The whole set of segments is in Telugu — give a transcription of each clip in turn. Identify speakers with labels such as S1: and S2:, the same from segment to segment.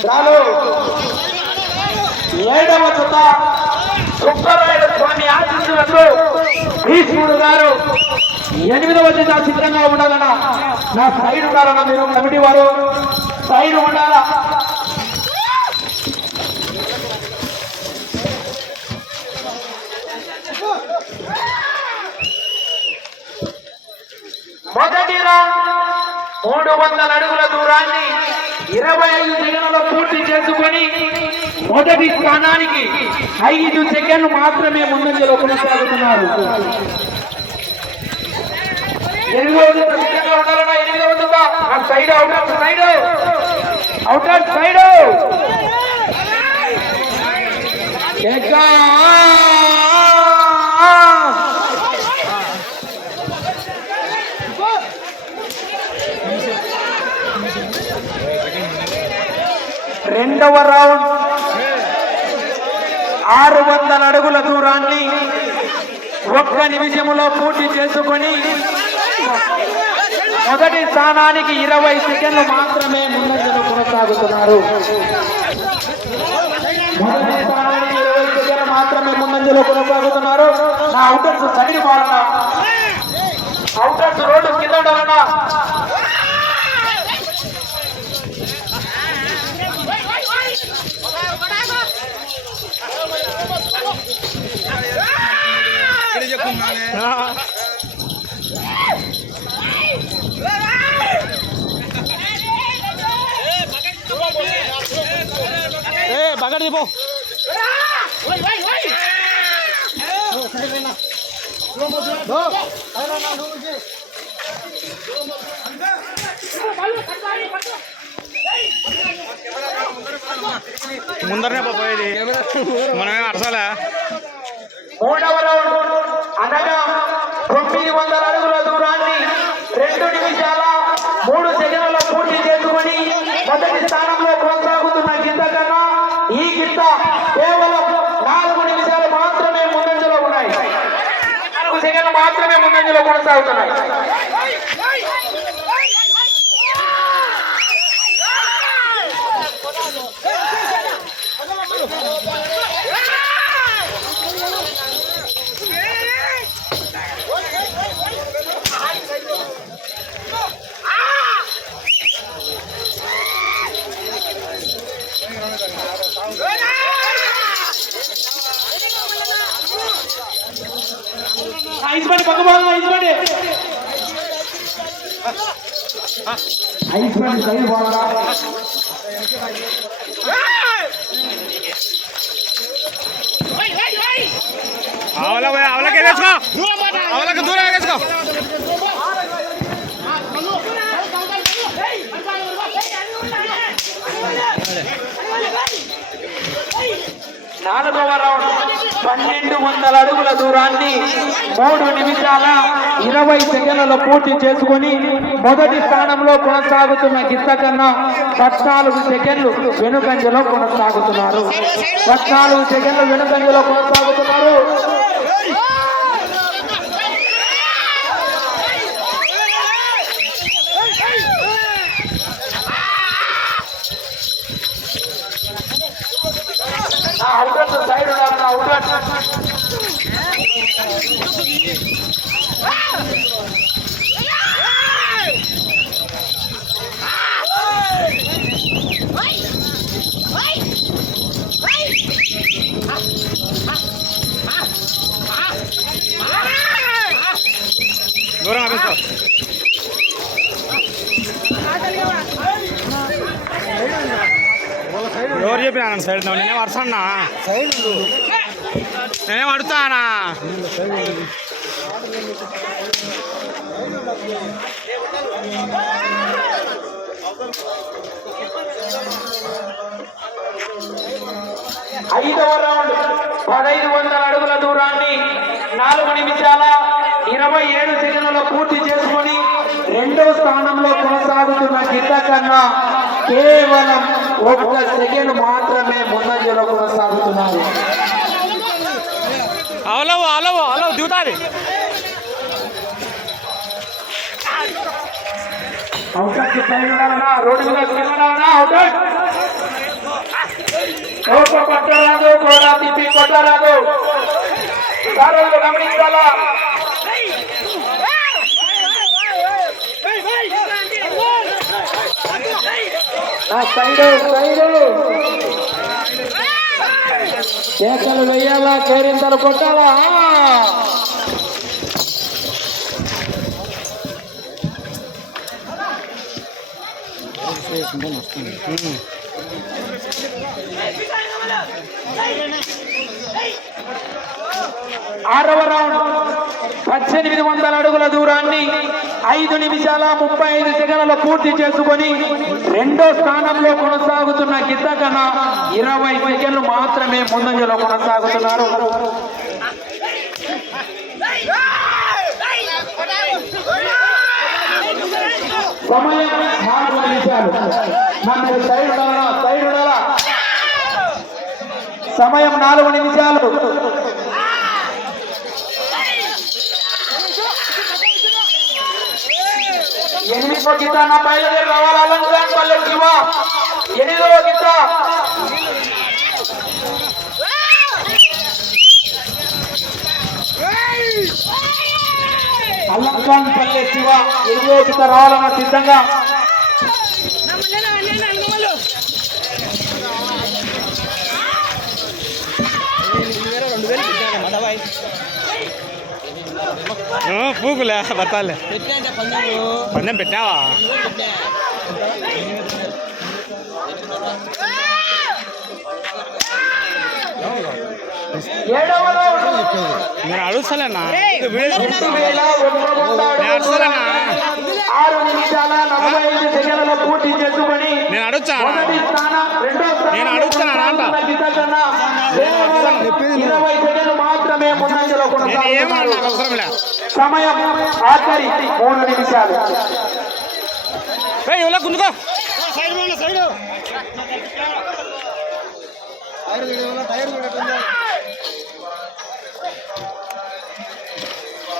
S1: చాలు. ఏడవ జత. సుబ్బరాయుడు స్వామి ఆశించినట్లు భీష్ముడు గారు ఎనిమిదవ జత సిద్ధంగా ఉండాలన్నా నా సైడ్ ఉండాలన్నా మీరు కమిటీ వారు. సైడ్ ఉండాలా? మొదటి రౌండ్ మూడు వందల అడుగుల దూరాన్ని ఇరవై ఐదు సెకండ్లలో పూర్తి చేసుకొని మొదటి స్థానానికి ఐదు సెకండ్లు మాత్రమే ముందంజలో కొనసాగుతున్నారు. Side out of side out of side రెండవ రౌండ్. ఆరు వందల అడుగుల దూరాన్ని ఒక్క నిమిషములో పూర్తి చేసుకొని మొదటి స్థానానికి ఇరవై సెకండ్లు మాత్రమే ముందంజలు కొనసాగుతున్నారు. మొదటి స్థానానికి ఇరవై సెకండ్లు మాత్రమే ముందంజలు కొనసాగుతున్నారు. నా అవుటర్స్ సైడ్ బాలనా అవుటర్స్ రోడ్డు కింద ఉండాలన్నా
S2: ఏ బగడి పో. ముందరనే పోయేది. మనమే అరసాలా?
S1: అనగా తొమ్మిది వందల అడుగుల దూరాన్ని రెండు నిమిషాల మూడు సెకండ్ల పూర్తి చేసుకుని మొదటి స్థానంలో కొనసాగుతున్న గిత్త కన్నా ఈ గిత్త కేవలం నాలుగు నిమిషాలు మాత్రమే ముందంజలో ఉన్నాయి. నాలుగు సెకండ్లు మాత్రమే ముందంజలో కొనసాగుతున్నాయి. ఐస్ బండి పక్క పోవాలి ఐస్ బండి ఐస్ బండి సైడ్ పోవాలా
S2: అవల అవలకే వేసుకో అవలకు దూరం వేసుకో
S1: నాలుగవ రౌండ్ పన్నెండు వందల అడుగుల దూరాన్ని మూడు నిమిషాల ఇరవై సెకండ్లలో పూర్తి చేసుకొని మొదటి స్థానంలో కొనసాగుతున్న గిత్త కన్నా పద్నాలుగు సెకండ్లు వెనుకంజలో కొనసాగుతున్నారు. పద్నాలుగు సెకండ్లు వెనుకంజలో కొనసాగుతున్నారు నా అవుటర్ సైడ్ ఉండాలి నా అవుటర్
S2: దూరం వేసుకో ఎవరు చెప్పినా సైడ్ నేనేం అరసన్నా నేనేం అడుగుతానా?
S1: ఐదవ రౌండ్ పదహైదు వందల అడుగుల దూరాన్ని నాలుగు నిమిషాల ఇరవై ఏడు సెకండ్లలో పూర్తి చేసుకొని రెండో స్థానంలో కొనసాగుతున్న గిద్ద కన్నా కేవలం ఒక్క సెకండ్ మాత్రమే ముందంజలో కొనసాగుతున్నారు.
S2: అవలవు అవలవు అవలవు దిగుతాది
S1: అవుటర్ సైడ్ ఉండాలన్నా రోడ్డు మీద కింద ఉండాలన్నా అవుటర్ కోప పట్టరాదు కోడా తిప్పి కొట్టరాదు సారోళ్ళు గమనించాలా నా సైడు సైడు కేకలు వెయ్యాలా కేరింతలు కొట్టాలా? ఆరవ రౌండ్ పద్దెనిమిది వందల అడుగుల దూరాన్ని ఐదు నిమిషాల ముప్పై ఐదు సెకండ్ల పూర్తి చేసుకొని రెండో స్థానంలో కొనసాగుతున్న గిద్ద కన్నా ఇరవై సెకండ్లు మాత్రమే ముందంజలో కొనసాగుతున్నారు. సమయం నాలుగు నిమిషాలు. నన్ను సైడ్ సైడ్ సమయం నాలుగు నిమిషాలు. ఎనిమిదో గీత నా బయలుదేరి రావాలి. అలంకారం పల్లె శివ ఎనిమిదవ గీత. అలంకారం పల్లె శివ ఎనిమిదవ గీత రావాలన్న సిద్ధంగా.
S2: పూకులే బత్తాలే పందెం పెట్టావా
S1: ఏడవ రౌండ్
S2: నేను అడుగుతలేనా
S1: రెండు వేల ఒక్క వంద
S2: నేను అడుగుతలేనా
S1: ఆరు నిమిషాల నలభై ఐదు సెకండ్ల పూర్తి చేసుకొని
S2: నేను అడుగుతానా
S1: మొదటి స్థానం రెండో స్థానం
S2: నేను అడుగుతున్నానా అంట?
S1: మాత్రమే ముందంజలో కొనసాగుతున్నారు సమయం ఆఖరి మూడు నిమిషాలు.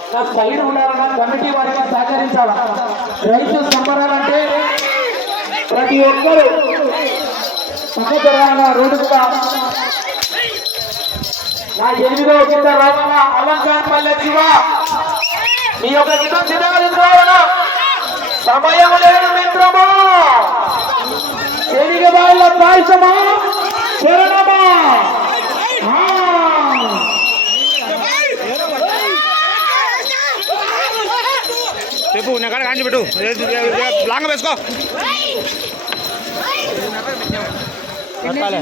S1: నా సైడ్ ఉండాలన్నా కమిటీ వారికి సహకరించాలా? రైతు సంబరాలంటే ప్రతి ఒక్కరు పక్కన రోడ్డు కూడా నా ఎనిమిదవ కింద రావాలా అలంకార పల్లె శివ. మీ యొక్క గీతం సిద్ధంగా తీసుకోవాలా సమయం లేదు మిత్రమా. శనిగ వాళ్ళ పాయసమా? శరణమా? ఆ.
S2: చెప్పు నా కాడ కాంచి పెట్టు. లాంగ్ వేసుకో. పట్టాలే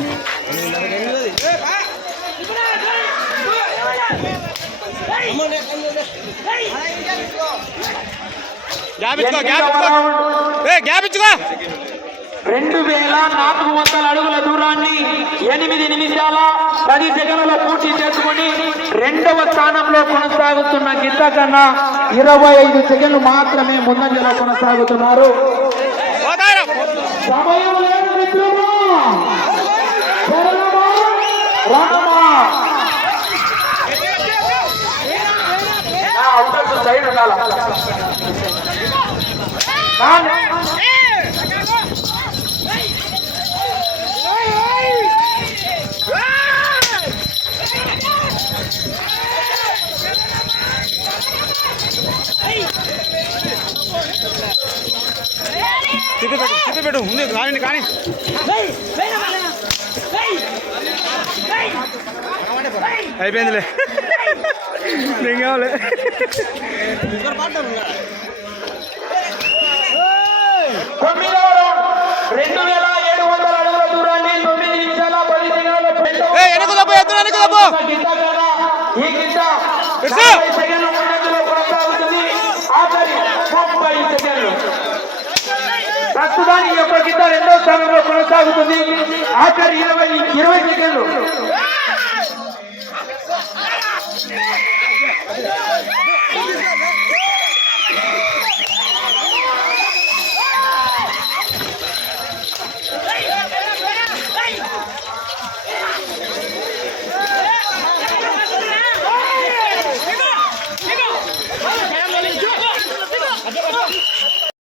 S2: గ్యాప్ ఇచ్చుకో గ్యాప్
S1: ఎనిమిదవ
S2: ఇచ్చుకో
S1: రౌండ్
S2: ఏ గ్యాప్ ఇచ్చుకో
S1: రెండు వేల నాలుగు వందల అడుగుల దూరాన్ని ఎనిమిది నిమిషాల పది సెకండ్ల పూర్తి చేసుకొని రెండవ స్థానంలో కొనసాగుతున్న గిత్త కన్నా ఇరవై ఐదు సెకండ్లు మాత్రమే ముందంజలో కొనసాగుతున్నారు. సమయం లేదు మిత్రమా శరణమా, రణమా. నా అవకాశం సైడ్ ఉండాల? నా-
S2: తిప్పి పెట్టు తిప్పి పెట్టు. ఉంది కానీ కానీ. అయిపోయిందిలే. నేను కావాలి
S1: రౌండ్ వేల ఏడు వందల అడుగుల దూరాన్ని తొమ్మిది నిమిషాల పది సెకండ్ల ఈ గిట్ట
S2: ఎత్తు.
S1: నలభై సెకండ్ల ముందంజలో కొనసాగుతుంది ఆఖరి ముప్పై సెకండ్లు ప్రస్తుతానికి ఈ యొక్క గిట్ట రెండో స్థానంలో కొనసాగుతుంది ఆఖరి ఇరవై ఇరవై సెకండ్లు Yeah.